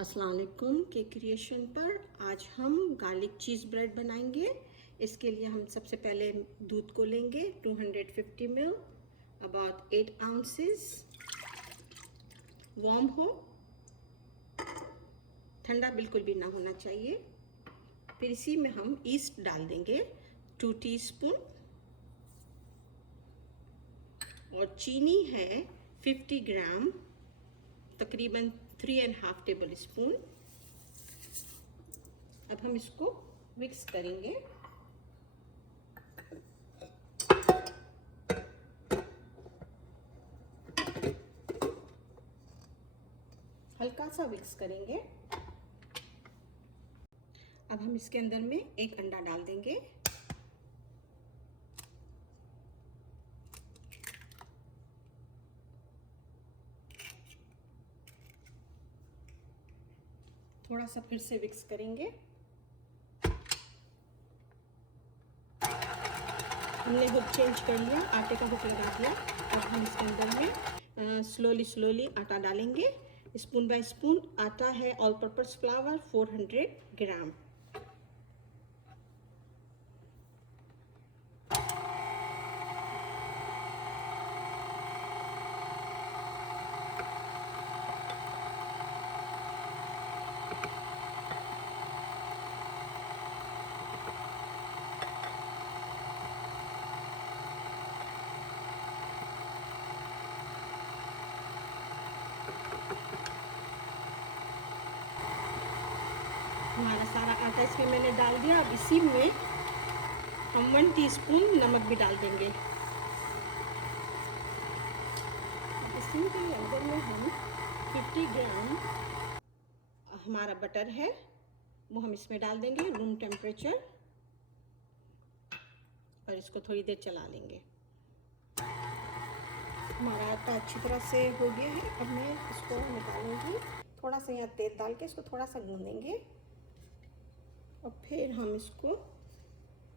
अस्सलाम वालेकुम के क्रिएशन पर आज हम गार्लिक चीज़ ब्रेड बनाएंगे। इसके लिए हम सबसे पहले दूध को लेंगे 250 ml, अबाउट 8 ounces, वार्म हो, ठंडा बिल्कुल भी ना होना चाहिए। फिर इसी में हम ईस्ट डाल देंगे 2 टीस्पून और चीनी है 50 ग्राम, तकरीबन 3.5 टेबल स्पून। अब हम इसको मिक्स करेंगे। हल्का सा मिक्स करेंगे। अब हम इसके अंदर में एक अंडा डाल देंगे। थोड़ा सा फिर से मिक्स करेंगे। हमने हुक चेंज कर लिया, आटे का हुक लगा दिया। अब हम इसके अंदर में स्लोली आटा डालेंगे। स्पून बाय स्पून आटा है ऑल पर्पस फ्लावर 400 ग्राम। हमारा सारा आटा इसमें मैंने डाल दिया। अब इसी में हम 1 टीस्पून नमक भी डाल देंगे। इसी के अंदर में हम 50 ग्राम हमारा बटर है वो हम इसमें डाल देंगे, रूम टेम्परेचर, और इसको थोड़ी देर चला लेंगे। हमारा आटा अच्छी तरह से हो गया है। अब मैं इसको निकालूंगी। थोड़ा सा यहाँ तेल डाल के इसको थोड़ा सा गूंदेंगे और फिर हम इसको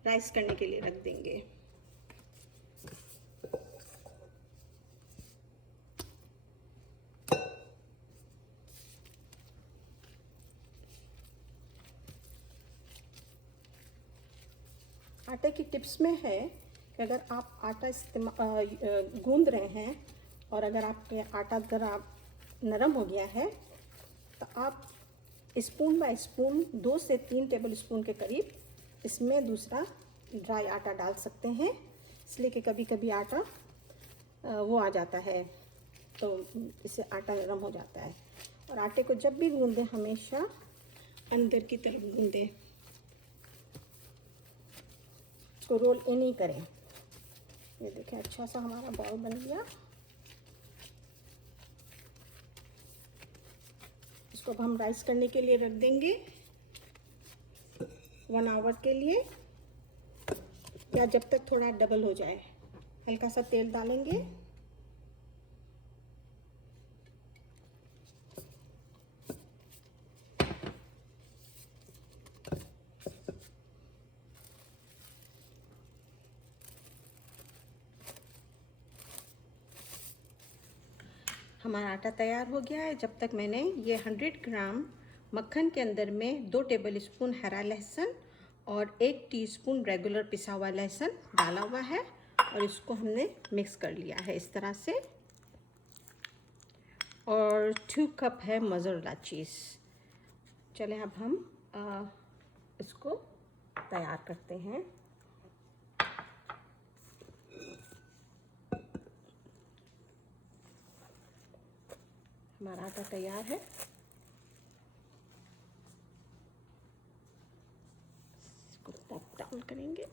राइस करने के लिए रख देंगे। आटे की टिप्स में है कि अगर आप आटा गूंद रहे हैं और अगर आपके आटा ज़रा नरम हो गया है तो आप स्पून बाय स्पून 2 से 3 टेबल स्पून के करीब इसमें दूसरा ड्राई आटा डाल सकते हैं, इसलिए कि कभी कभी आटा वो आ जाता है तो इससे आटा नरम हो जाता है। और आटे को जब भी गूंदें हमेशा अंदर की तरफ गूंदें, इसको रोल इन ही करें। ये देखें अच्छा सा हमारा बॉल बन गया। इसको अब हम राइस करने के लिए रख देंगे 1 आवर के लिए, या जब तक थोड़ा डबल हो जाए। हल्का सा तेल डालेंगे। हमारा आटा तैयार हो गया है। जब तक मैंने ये 100 ग्राम मक्खन के अंदर में 2 टेबल स्पून हरा लहसुन और 1 टीस्पून रेगुलर पिसा हुआ लहसुन डाला हुआ है और इसको हमने मिक्स कर लिया है इस तरह से। और 2 कप है मोज़रेला चीज़। चलें अब हम इसको तैयार करते हैं। हमारा आटा तैयार है। इसको पॉप डाउन करेंगे।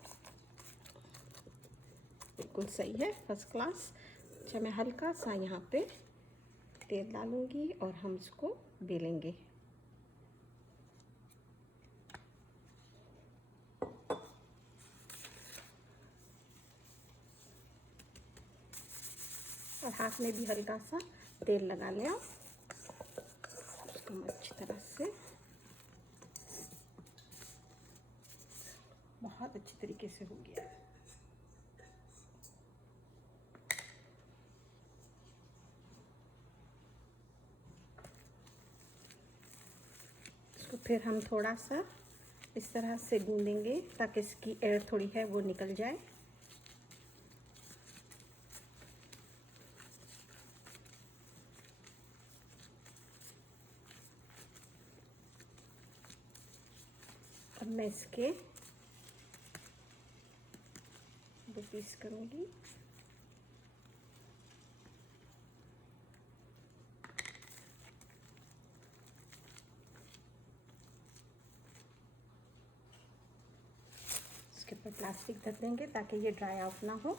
बिल्कुल सही है, फर्स्ट क्लास। अच्छा, मैं हल्का सा यहाँ पे तेल डालूंगी और हम इसको बेलेंगे। और हाथ में भी हल्का सा तेल लगा लें आप। इसको अच्छी तरह से बहुत अच्छी तरीके से हो गया। इसको फिर हम थोड़ा सा इस तरह से गूंदेंगे ताकि इसकी एयर थोड़ी है वो निकल जाए। अब मैं इसके 2 पीस करूँगी। इसके ऊपर प्लास्टिक ढक देंगे ताकि ये ड्राई आउट ना हो।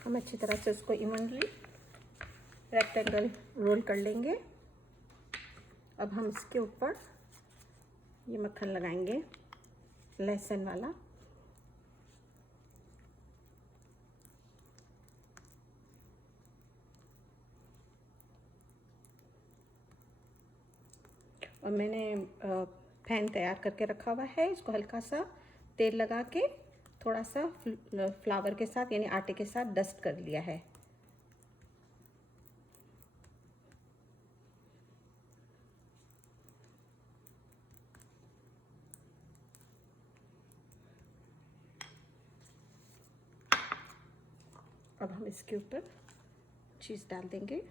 हम अच्छी तरह से उसको इवनली रेक्टेंगल रोल कर लेंगे। अब हम इसके ऊपर ये मक्खन लगाएंगे लहसुन वाला। और मैंने पैन तैयार करके रखा हुआ है। इसको हल्का सा तेल लगा के थोड़ा सा फ्लावर के साथ यानी आटे के साथ डस्ट कर लिया है। अब हम इसके ऊपर चीज़ डाल देंगे।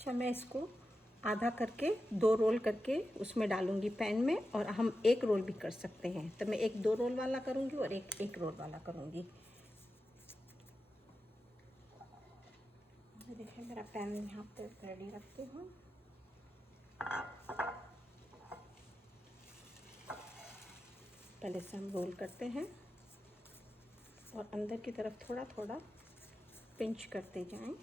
अच्छा, मैं इसको आधा करके 2 रोल करके उसमें डालूंगी पैन में, और हम 1 रोल भी कर सकते हैं। तो मैं 1 2 रोल वाला करूंगी और 1 रोल वाला करूंगी। देखिए मेरा पैन यहाँ पे रेडी रखती हूँ। पहले से हम रोल करते हैं और अंदर की तरफ थोड़ा थोड़ा पिंच करते जाएं।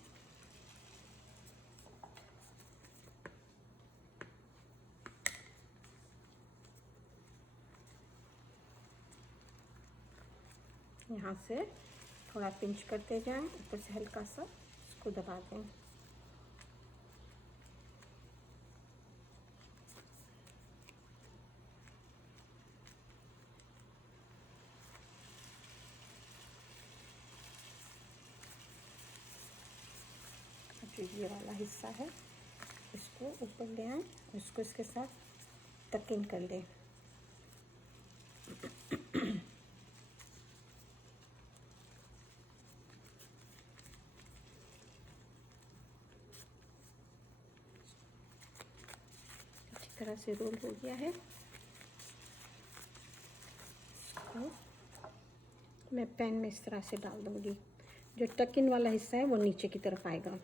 यहाँ से थोड़ा पिंच करते जाएं, ऊपर से हल्का सा इसको दबा दें। जो ये वाला हिस्सा है इसको ऊपर ले आएं, इसको इसके साथ टक इन कर लें। अच्छी तरह से रोल हो गया है। इसको मैं पैन में इस तरह से डाल दूंगी। जो टक इन वाला हिस्सा है वो नीचे की तरफ आएगा।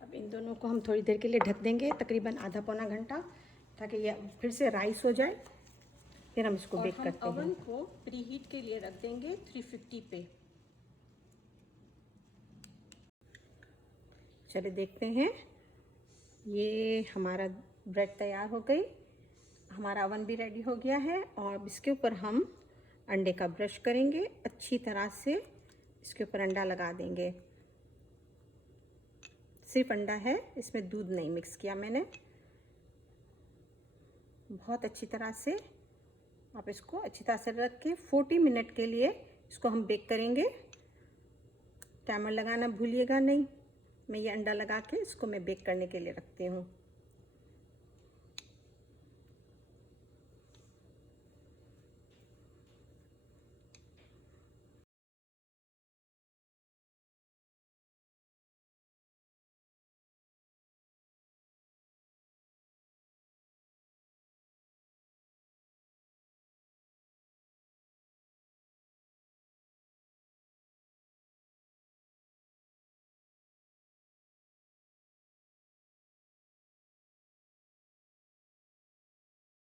अब इन दोनों को हम थोड़ी देर के लिए ढक देंगे, तकरीबन आधा पौना घंटा, ताकि ये फिर से राइस हो जाए। फिर हम इसको बेक करते हैं। ओवन को प्री हीट के लिए रख देंगे 350 पे। चलिए देखते हैं, ये हमारा ब्रेड तैयार हो गई। हमारा ओवन भी रेडी हो गया है और इसके ऊपर हम अंडे का ब्रश करेंगे। अच्छी तरह से इसके ऊपर अंडा लगा देंगे। सिर्फ अंडा है, इसमें दूध नहीं मिक्स किया मैंने। बहुत अच्छी तरह से आप इसको अच्छी तरह से रख के 40 मिनट के लिए इसको हम बेक करेंगे। टाइमर लगाना भूलिएगा नहीं। मैं ये अंडा लगा के इसको मैं बेक करने के लिए रखती हूँ।